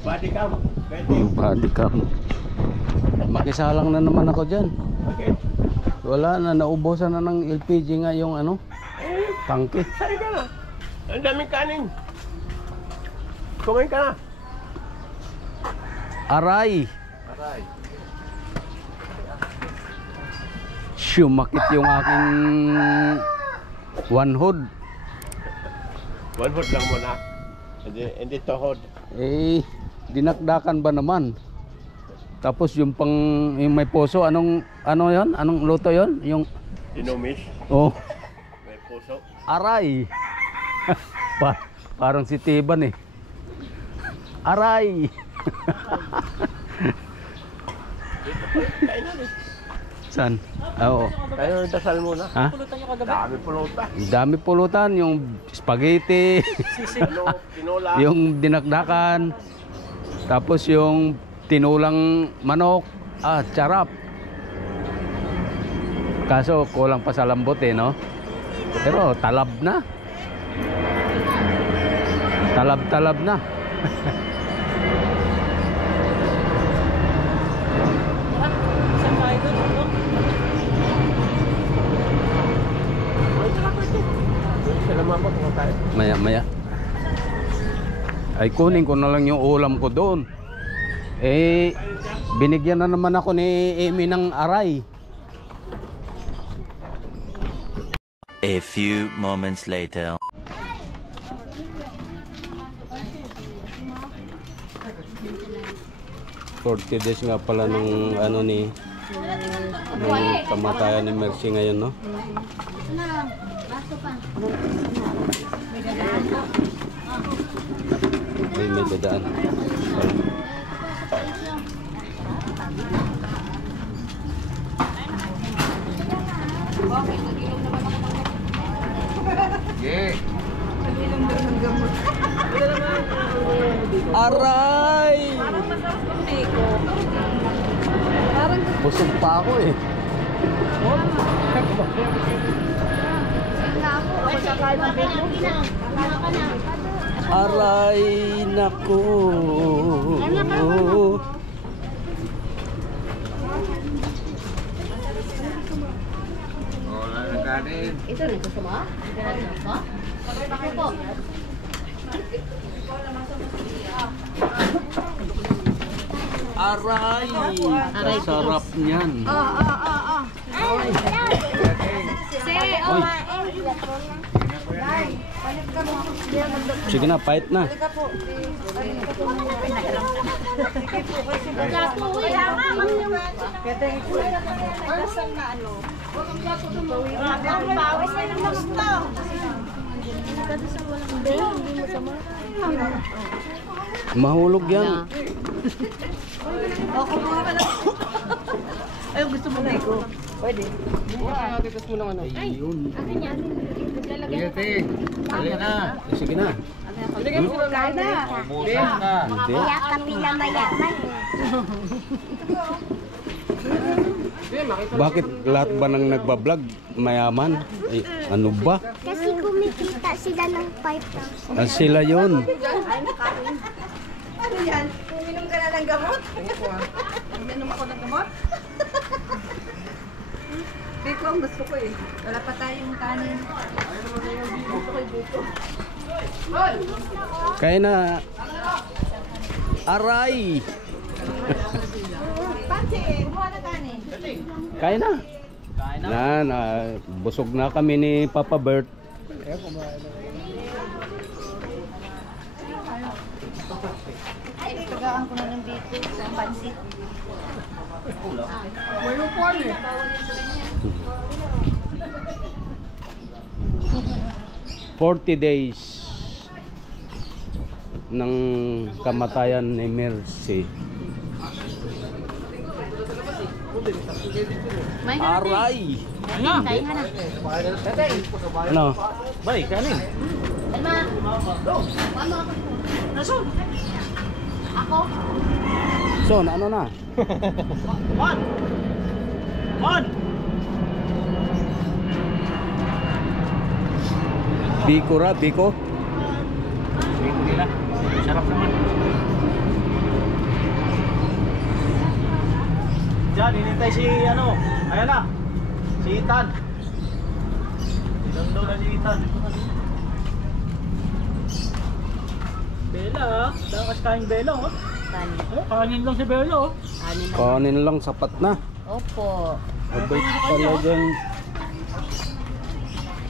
Body cam. Yung body cam. Makisalang na naman ako dyan. Okay. Wala na, naubusan na ng LPG nga yung ano, tangke. Sari ka na. Ang daming kanin. Kumain ka na. Aray! Aray. Sumakit yung aking one hood. One hood lang muna. Hindi tuhod. Eh, dinakdakan ba naman? Tapos yung pang yung may puso, ano yon? Anong luto yon? Yung Dinomis. oh, May puso. aray. Parang si Tiban eh. Aray. Kain na rin. Saan? Oo. Kayo dasal muna. Ha? Dami pulutan. Dami pulutan, yung spaghetti, Ano, tinola. yung dinakdakan, tapos yung tinulang manok, charap. Kaso kulang pa sa lambot eh, no? Pero talab na. Talab na. Maya. Ay kunin ko na lang yung ulam ko doon. Eh, binigyan na naman ako ni Amy ng aray. A few moments later. Forty days nga pala nung ano ni nung kamatayan ni Mercy ngayon, no? May dadaan. Aray! Parang masarap ang biko. Parang Busog pa ako eh. Aray, naku. ito na gusto mo? Mo? Ako po. Aray! Sarap niyan. Sige na, fight na. Mahulog yan. Ay, gusto mo na iko. Pwede. Ayun. Sige na. Kain na. Hindi. Yakapin na mayaman. Bakit lahat ba nang nagbablog mayaman? Eh, ano ba? Kasi kumikita sila ng 5,000. Sila yun. Ano yan? Uminom ka na ng gamot? Uminom ako ng gamot? Biko ang gusto ko eh. Wala pa tayong kanin. Gusto ko yung biko. Kaya na. Aray! Pansin, kumuha na kanin. Kaya na. Na, busog na kami ni Papa Bert. Ay, tagaan ko na ng biko. Ang pansit. May upuan eh. 40 days ng kamatayan ni Mercy. Aray! Kain ka na. Ano? Balik, kanin. Alma. Nasaan? Ako? Son, ano na? On! Biko ra, biko. Biko nila. Sarap naman. Yan, hinintay si ano. Ayan na. Si Ethan. Sinundo na si Ethan. Bella, dakas tayong Bella, oh. Kanin lang si Bella, oh. Kanin lang, sapat na. Opo. Abay talagang...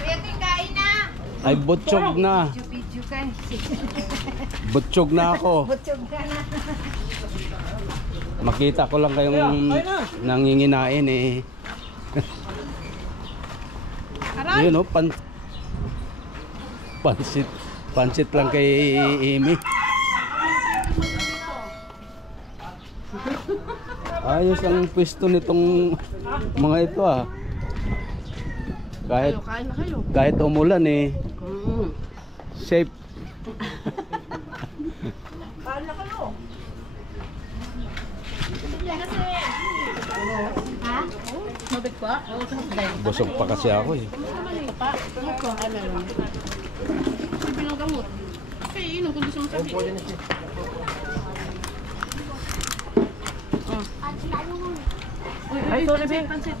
Kuya, kain na. Ay, butsyog na. Video ka. Butsyog na ako. Butsyog ka na. Makita ko lang kayong nanginginain eh. Yun oh, pansit lang kay Amy. Ayos ang pwesto nitong mga ito ah. Kahit umulan eh. Safe. Busog pa kasi ako eh. Ay, sorry, babe. Pansit.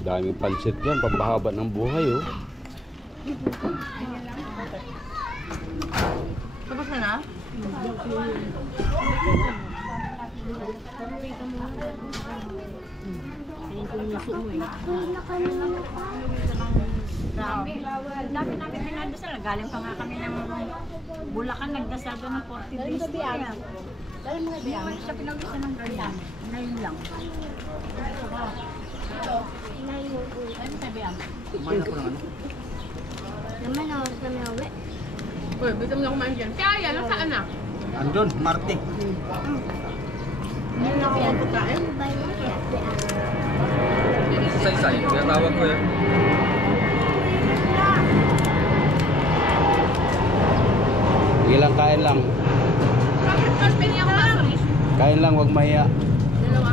Daming pansit dyan, pambahaba ng buhay oh. Tapos na na? Dami namin pinadasal. Galing pa nga kami ng Bulacan. Nagdasal doon ng 40 days. Hindi naman siya pinawisan ng ganyan. Ngayon lang. Ano sabi ang? Naman ako sa nawe. Uy, bito mo na kumain dyan. Kaya, nasaan na? Andun, Marte. Hindi na ako magpagkain. Say-say, tinatawag ko yan. Ilang kain lang. Bakit mas piniyang masaris? Kain lang, wag mahiya. Dalawa.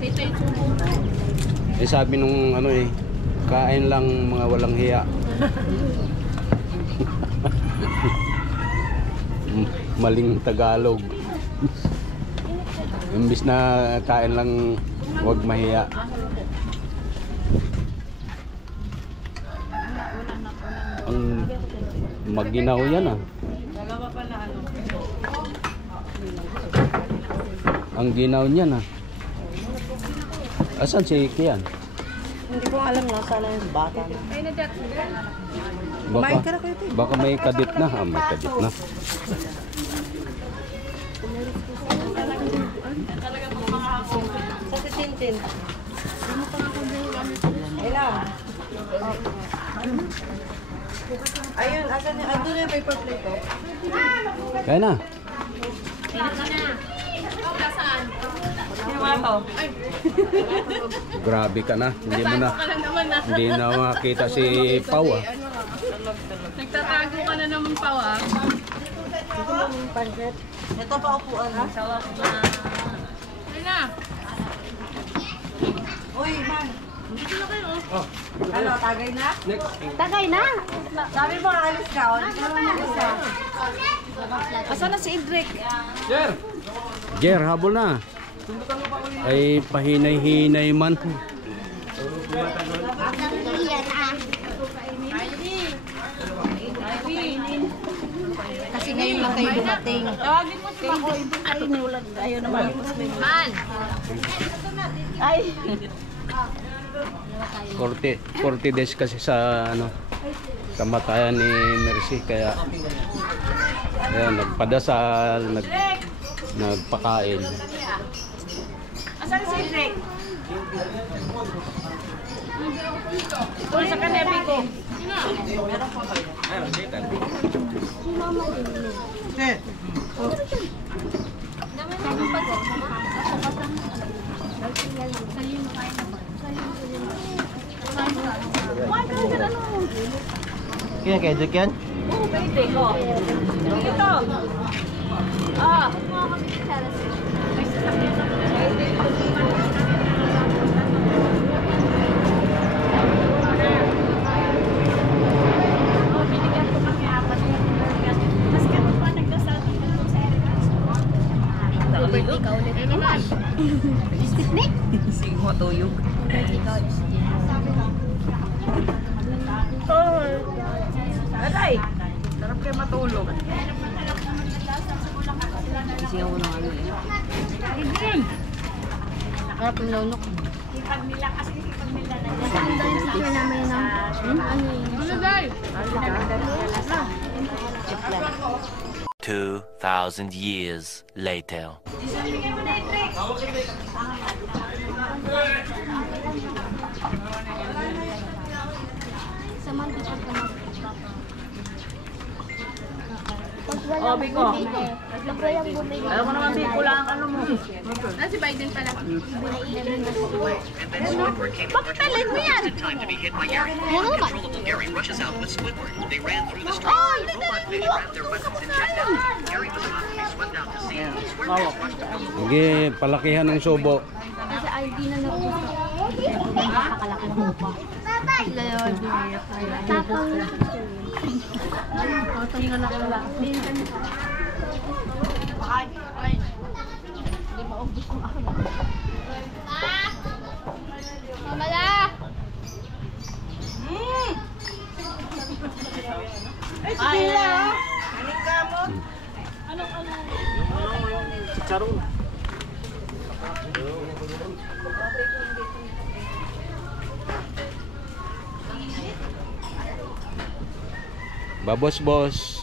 Kita yung subo. Eh sabi nung ano eh, kain lang mga walang hiya. Maling Tagalog. Imbis na kain lang wag mahiya. Ang maginaw yan ah. Dalawa pala ano. Ang ginaw niyan ah. Asan si Kian? Hindi ko alam na sana yung bata. Ay, nadat. Baka may kadit na. Ah, may kadit na. Sa titintin. Ayun. Ayun, asan yung, andun yung paper plate ko. Kaya na. Grabe ka na. Hindi na makita si Pau ah. Nagtatago ka na naman pa, ah. Ito pa upuan. Ayun na. Uy, man. Dito na kayo. Ano, tagay na? Tagay na! Sabi mo, alis ka. Hindi ka naman isa. Asan na si Idrick? Jer, habol na. Ay, pahinay-hinay man. Yan ah. Kasi ngayon lang kayo dumating. Tawagin mo si Makoy. Ayaw naman. Man! Ay! 40 days kasi sa ano kamatayan ni Mercy kaya ayan, nagpadasal, nagpakain. Asan si Drake? Ito sa kanebi ko. Kaya kay Jack yan? Oo, pwede ko. Dito. Ah. May sasakyan na. Oh, binigyan ko kami 4. kayo matulog. Isigaw ko ng ano eh. Harap yung launok. Ipag nila kasi ipag nila na Picture namin ng ano yun. Ano guys? 2,000 years later. Sa mantika ka mag... Pag Oh, walang Biko. bumili. Pag walang bumili. Alam mo naman, Biko lang ano mo. Si Biden pala. Bakit talin mo yan? Time to be hit by Gary. Ano ba? Gary rushes out with Squidward. They ran through the streets. The robot fish grabbed their weapons and checked out. Gary was about to be swept out to sea. Squidward rushed to help. Sige, palakihan ng subo. Kasi ID na naubos ko. Napakalaki ng mukha. Tapang na picture. Tingnan na ka lang. Mamala! Charong. Babos, boss.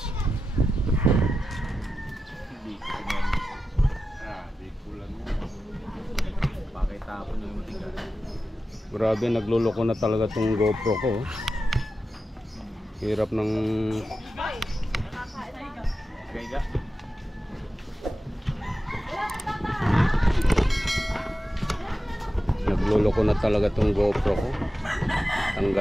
Grabe, nagluloko na talaga tong GoPro ko. Hirap ng... Nagluloko na talaga tong GoPro ko. Tanggal.